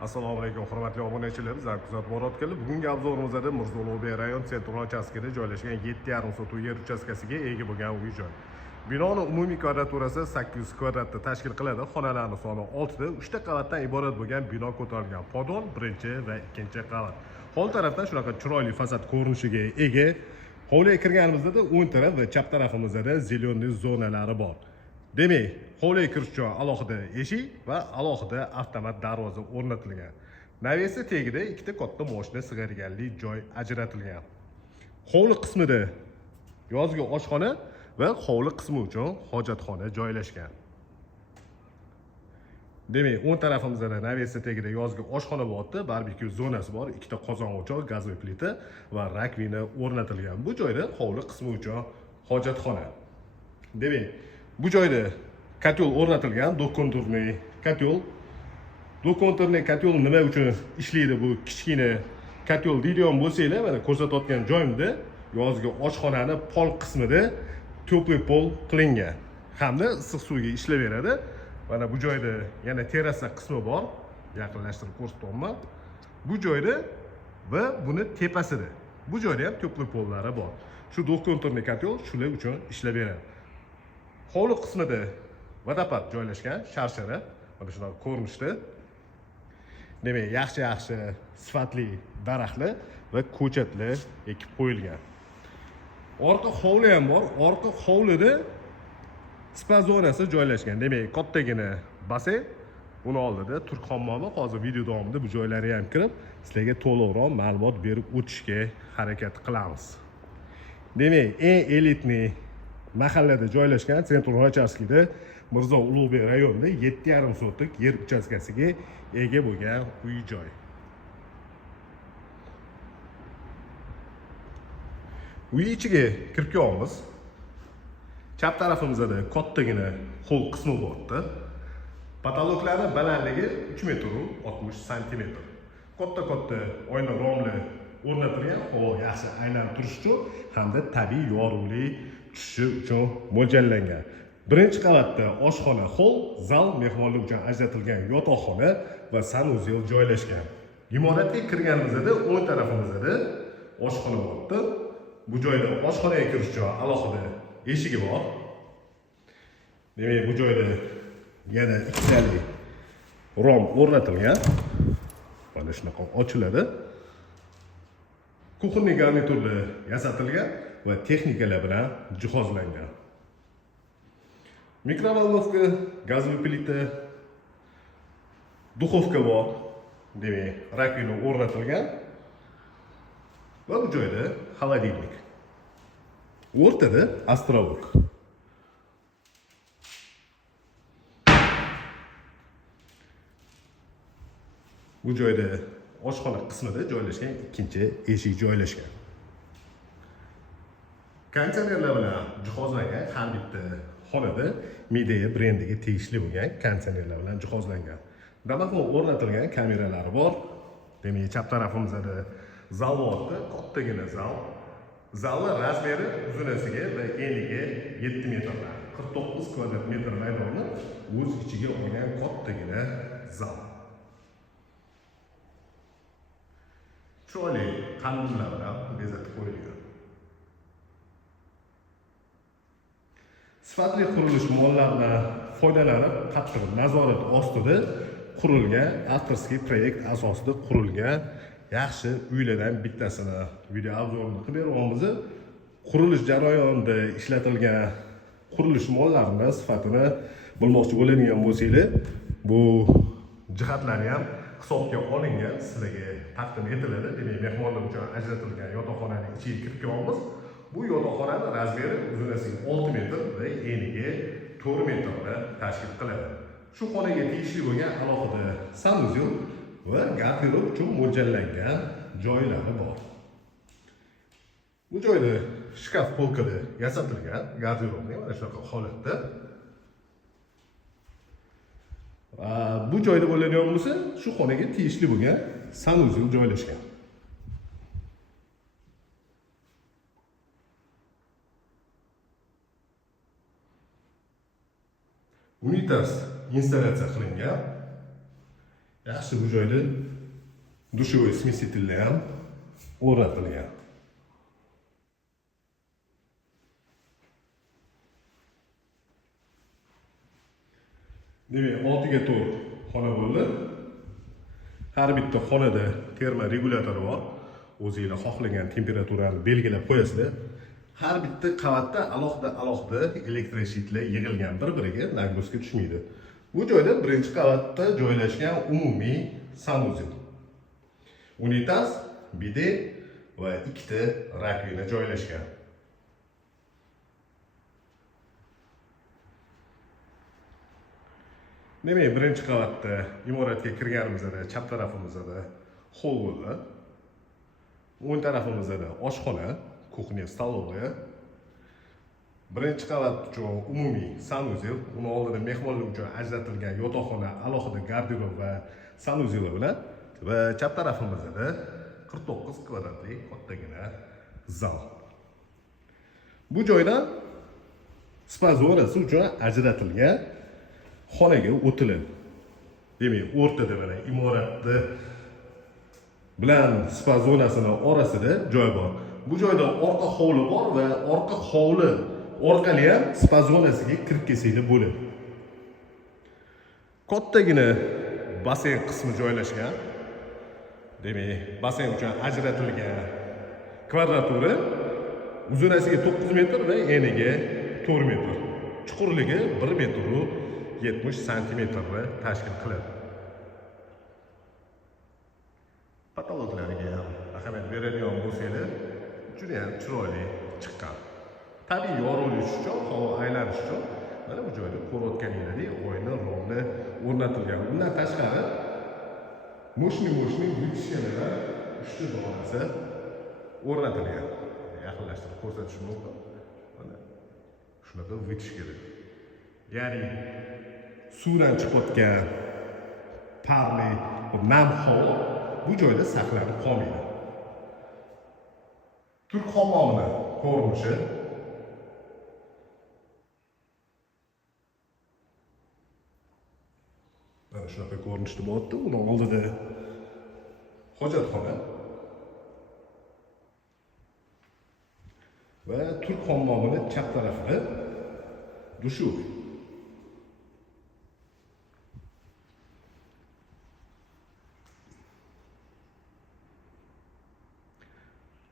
Assalomu alaykum hurmatli obunachilar, Zar kuzatib borayotganlar. Bugungi obzorimizda Mirzo Ulug'bek rayon sentral uchastkasida joylashgan 7,5 sotix yer uchastkasiga ega bo'lgan uy-joy. Binoning umumiy kvadraturasi 800 kvadratni tashkil qiladi. Xonalarning soni 6 ta, 3 ta qavatdan iborat bo'lgan bino ko'tarilgan. Podon 1 va 2 qavat. Hovli tarafdan shunaqa chiroyli fasad ko'rinishiga ega. Hovliga kirganimizda o'ng taraf va chap tarafimizda zeleniy zonalari bor. Demak, hovliga kirish uchun alohida eshik va alohida avtomat darvoza o'rnatilgan. Navesi tagida ikkita katta mashina sig'adiganlik joy ajratilgan. Hovli qismida yozgi oshxona va hovli qismi uchun hojatxona joylashgan. Demak, o'ng tarafimizda navesi tagida yozgi oshxona bor, barbekyu zonasi bor, ikkita qozon o'choq, gazli plita va rakvina o'rnatilgan. Bu joyda hovli qismi uchun hojatxona. Demak, bu joyda kotel o'rnatilgan, do'konturli kotel. Do'konturli kotel nima uchun ishlaydi? Bu kichkina kotel deydigan bo'lsanglar, mana ko'rsatayotgan joyimda yozgi oshxonani pol qismida to'pli pol qilingan hamda issiq suvga ishlab beradi. Mana bu joyda yana terrasa qismi bor. Yaqinlashtirib ko'rsatyapman. Bu joyda va buni tepasida. Bu joyda ham to'pli pollari bor. Shu do'konturli kotel shular uchun ishlab beradi. Hovli qismida vodopad joylashgan, sharshara, mana shunaqa ko'rinishda. Demak, yaxshi sifatli daraxtlar va ko'chatlar ekib qo'yilgan. Orqa hovli ham bor. Orqa hovlida spa zonasi joylashgan. Demak, kattagina basseyn. Buni oldida turk hammomi. Hozir video davomida bu joylari ham kirib, sizlarga to'liqroq ma'lumot berib o'tishga harakat qilamiz. Demak, eng elitni mahallada joylashgan sentral uchastkada Mirzo Ulug'bek rayonida 7,5 sotix yer uchastkasiga ega bo'lgan uy-joy. Uy ichiga kirib kelamiz. Chap tarafimizda kattagina hol qismi bor. Patologlarning balandligi 3 metr 60 sm. Katta oyna romli o'rnatilgan, havo yaxshi aylanib turish uchun hamda tabiiy yorug'lik tushishi uchun mo'ljallangan. Birinchi qavatda oshxona, hol, zal, mehmonlar uchun ajratilgan yotoqxona va sanuzel joylashgan. Imoratga kirganimizda o'ng tarafimizda oshxona bor. Bu joyda oshxonaga kirish uchun alohida eshigi bor. Demak, bu joyda yana ikkitali rom o'rnatilgan. Mana shunaqa ochiladi. Kuxonniy garniturda yasatilgan va texnikalar bilan jihozlangan. Mikrovolnovka, gazli plita, duxovka bor. Demak, rakvina o'rnatilgan. Va bu joyda xolodilnik. O'rtada astrovok. Bu joyda oshxona qismida joylashgan ikkinchi eshik joylashgan. Konditsionerlar bilan jihozlangan har bitta xonada Midea brendiga tegishli bo'lgan konditsionerlar bilan jihozlangan. Damaqon o'rnatilgan kameralari bor. Demak, chap tarafimizda zal bor, kattagina zal. Zalning razmeri uzunasiga va eniga 7 metrdan 49 kvadrat metr maydonni o'z ichiga olgan kattagina zal. Chiroyli qandillar bilan bezatib qo'yilgan. Sifatli qurilish mollaridan foydalanib, qattiq nazorat ostida qurilgan, avtorskiy proyekt asosida qurilgan yaxshi uylardan bittasini video obzorini qilib beryapmiz. Qurilish jarayonida ishlatilgan qurilish mollarining sifatini bilmoqchi bo'ladigan bo'lsanglar, bu jihatlari ham hisobga olingan, sizlarga taqdim etiladi. Demak, mehmonlar uchun ajratilgan yotoqxonaning ichiga kirib kelamiz. Bu yotoqxonaning razmeri uzunasiga 6 metr va eniga 4 metrda tashkil qiladi. Shu xonaga tegishli bo'lgan alohida sanuzel va garderop uchun mo'ljallangan joylari bor. Bu joyda shkaf polkada yasatilgan garderobni mana shunaqa holatda. Bu joyda bo'ladigan bo'lsa, shu xonaga tegishli bo'lgan sanuzel joylashgan. Unitas installyatsiya qilingan. Yaxshi bu joyda dushovoy smesителlar ham o'rnatilgan. Demak, 6 ga 4 xona bo'ldi. Har bitta xonada termo regulyatori bor. O'zingizlar xohlagan temperaturani belgilab qo'yasizlar. Har bitta qavatda alohida elektroshitlar yig'ilgan bir-biriga nagruska tushmaydi. Bu joyda birinchi qavatda joylashgan umumiy sanuzel. Unitaz, bide va ikkita rakvina joylashgan. Demak, birinchi qavatda imoratga kirganimizda chap tarafimizda hol bo'ldi. O'ng tarafimizda oshxona, kuxnya, stolовая. Birinchi qavat uchun umumiy sanuzel, uni oldida mehmonlar uchun ajratilgan yotoqxona, alohida garderob va sanuzel bilan va chap tarafimizda 49 kvadratlik kattagina zal. Bu joydan spa zonasi uchun ajratilgan xonaga o'tiladi. Demak, o'rtada mana imoratni bilan spa zonasining orasida joy bor. Bu joyda orqa hovli bor va orqa hovli orqali ham spa zonasiga kirib kelsanglar bo'ladi. Kattagina basen qismi joylashgan. Demak, basen uchun ajratilgan kvadratura uzunasiga 9 metr va eniga 4 metr. Chuqurligi 1 metr 70 santimetrni tashkil qiladi. Patologlariga ham ahamiyat beradigan bo'lsangiz, juda ham chiroyli chiqqan. Tabiiy yorilish uchun, havo aylanish uchun mana bu joyda ko'rayotganingizdek oyna romni o'rnatilgan. Bundan tashqari mo'shni vitishkalar 3 ta donasi o'rnatilgan. Yaqinlashtirib ko'rsatish mumkin. Mana shunaqa vitishkalar. Ya'ni suvdan chiqayotgan parli, nam havo bu joyda saqlanib qolmaydi. Turk hammomining ko'rinishi mana shunaqa ko'rinishda bo'lyapti. Uning oldida hojatxona va turk hammomining chap tarafida dushovoy.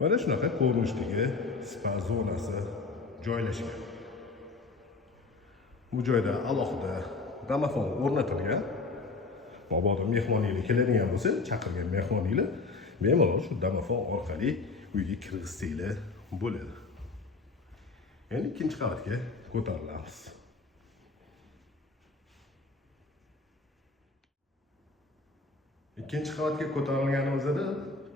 Mana shunaqa ko'rinishdagi spa zonasi joylashgan. Bu joyda alohida domofon o'rnatilgan. Mabodo mehmoniylar keladigan bo'lsa, chaqirgan mehmoniylar bemalol shu domofon orqali uyga kirgizsanglar bo'ladi. Endi ikkinchi qavatga ko'tarilamiz. Ikkinchi qavatga ko'tarilganimizda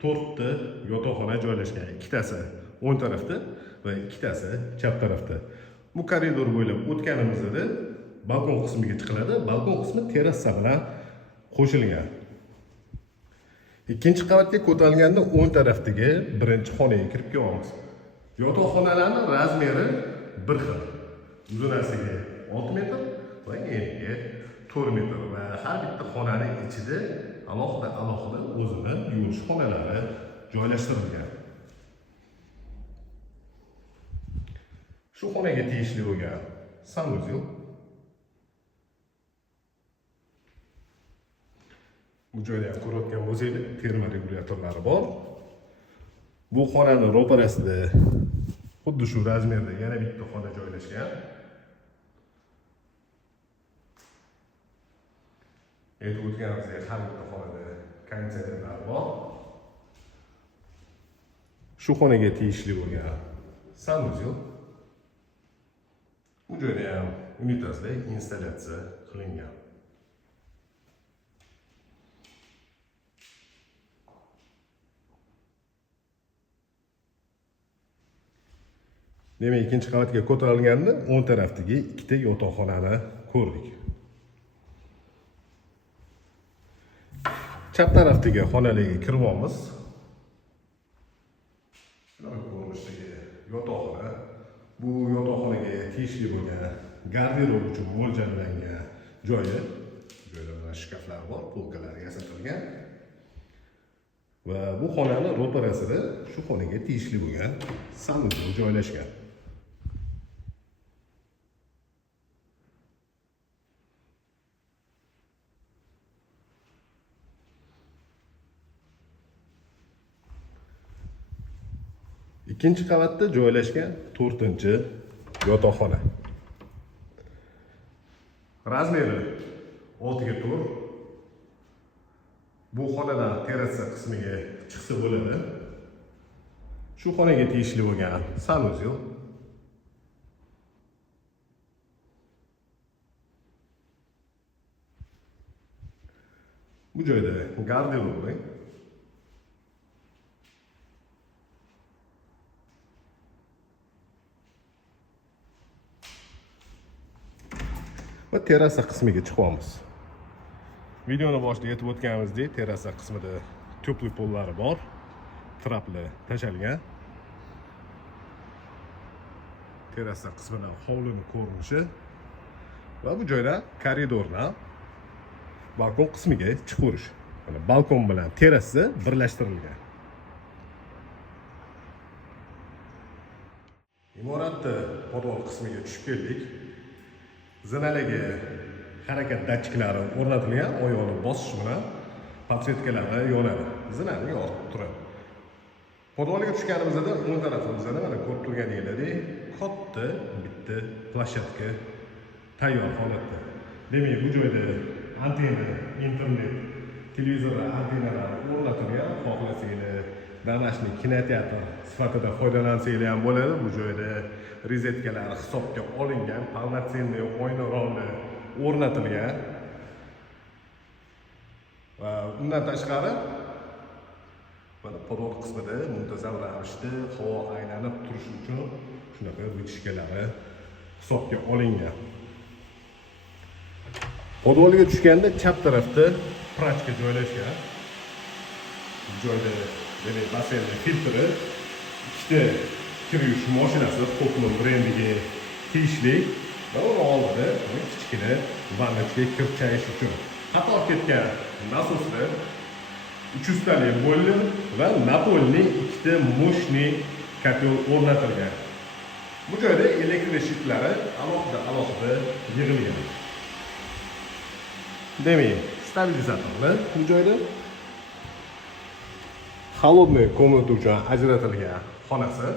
4 ta yotoqxona joylashgan. Ikkitasi o'ng tarafda va ikkitasi chap tarafda. Bu koridor bo'ylab o'tganimizda balkon qismiga chiqiladi. Balkon qismi terrasa bilan qo'shilgan. Ikkinchi qavatga ko'tarilganda o'ng tarafdagi birinchi xonaga kirib kelamiz. Yotoqxonalarning razmeri bir xil. Uzunasiga 6 metr va eniga 4 metr va har bitta xonaning ichida alohida o'zini yuvinish xonalari joylashtirilgan. Shu xonaga tegishli bo'lgan sanuzel. Bu joyda ham ko'rayotgan bo'lsangiz, termo regulyatorlari bor. Bu xonaning ro'parasida xuddi shu razmerda yana bitta xona joylashgan. Aytib o'tganimizdek, har bitta xonada konditsionerlar bor. Shu xonaga tegishli bo'lgan sanuzel. Bu joyda ham unitazlar installyatsiya qilingan. Demak, ikkinchi qavatga ko'tarilganda o'ng tarafdagi ikkita yotoqxonani ko'rdik. Chap tarafdagi xonalarga kiramiz. Mana ko'rinishdagi yotoqxona. Bu yotoqxonaga tegishli bo'lgan garderob uchun mo'ljallangan joyi. Joyda mana shkaflar bor, polkalar yasatilgan. Va bu xonani ro'parasida shu xonaga tegishli bo'lgan sanuzel joylashgan. Ikkinchi qavatda joylashgan 4-yotoqxona. Razmeri 6x4. Bu xonadan terrasa qismiga chiqsa bo'ladi. Shu xonaga tegishli bo'lgan sanuzel. Bu joyda garderob. Va terrasa qismiga chiqamiz. Videoni boshida aytib o'tganimizdek, terrasa qismida to'pli pollari bor, trapli tashalgan. Terrasa qismidan hovlining ko'rinishi va bu joyda koridordan balkon qismiga chiqirish. Mana balkon bilan terrasa birlashtirilgan. Imoratda podval qismiga tushib keldik. Zinalarga harakat datchiklari o'rnatilgan, oyoqni bosish bilan podsetkalari yonadi. Zinani yoqib turadi. Podvalga tushganimizda o'ng tarafimizda mana ko'rib turganingizdek, katta bitta plashatka tayyor holatda. Demak, bu joyda antenna, internet, televizor antennalari o'rnatilgan. Xohlasanglar домашний kinoteatr sifatida foydalansanglar ham bo'ladi. Bu joyda rozetkalar hisobga olingan, полноценный oyna-romli o'rnatilgan. Va undan tashqari mana podval qismida muntazam ravishda havo aylanib turishi uchun shunaqa vechkalari hisobga olingan. Podvalga tushganda chap tarafda prachka joylashgan. Bu joyda demak basseynning filtri, ikkita kir yuvish mashinasi Hoffman brendiga tegishli va uni oldida kichkina vannaga kir chayish uchun qator ketgan nasoslar 300 talik bo'ldi va napolni ikkita moshniy kotel o'rnatilgan. Bu joyda elektr shitlari alohida yig'ilgan. Demak, stabilizatorlar bu joyda холодный komnata uchun ajratilgan xonasi.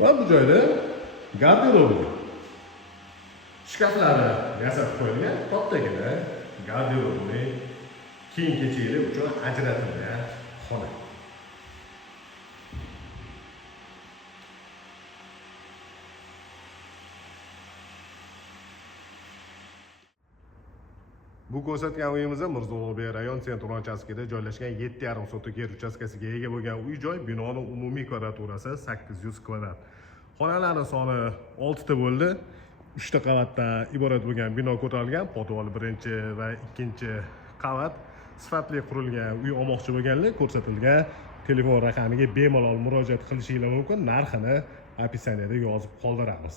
Va bu joyda garderob. Shkaflari yasab qo'yilgan, kattagina garderobni kiyim-kechaklar uchun ajratilgan xona. Bu ko'rsatgan uyimiz Mirzo Ulug'bek rayon sentral uchastkasida joylashgan 7,5 sotik yer uchastkasiga ega bo'lgan uy-joy. Binoning umumiy kvadraturasi 800 kvadrat. Xonalarning soni 6 ta bo'ldi. 3 ta qavatdan iborat bo'lgan bino ko'tarilgan. Podval 1 va 2 qavat. Sifatli qurilgan uy olmoqchi bo'lganlar ko'rsatilgan telefon raqamiga bemalol murojaat qilishingiz mumkin. Narxini opisaniyada yozib qoldiramiz.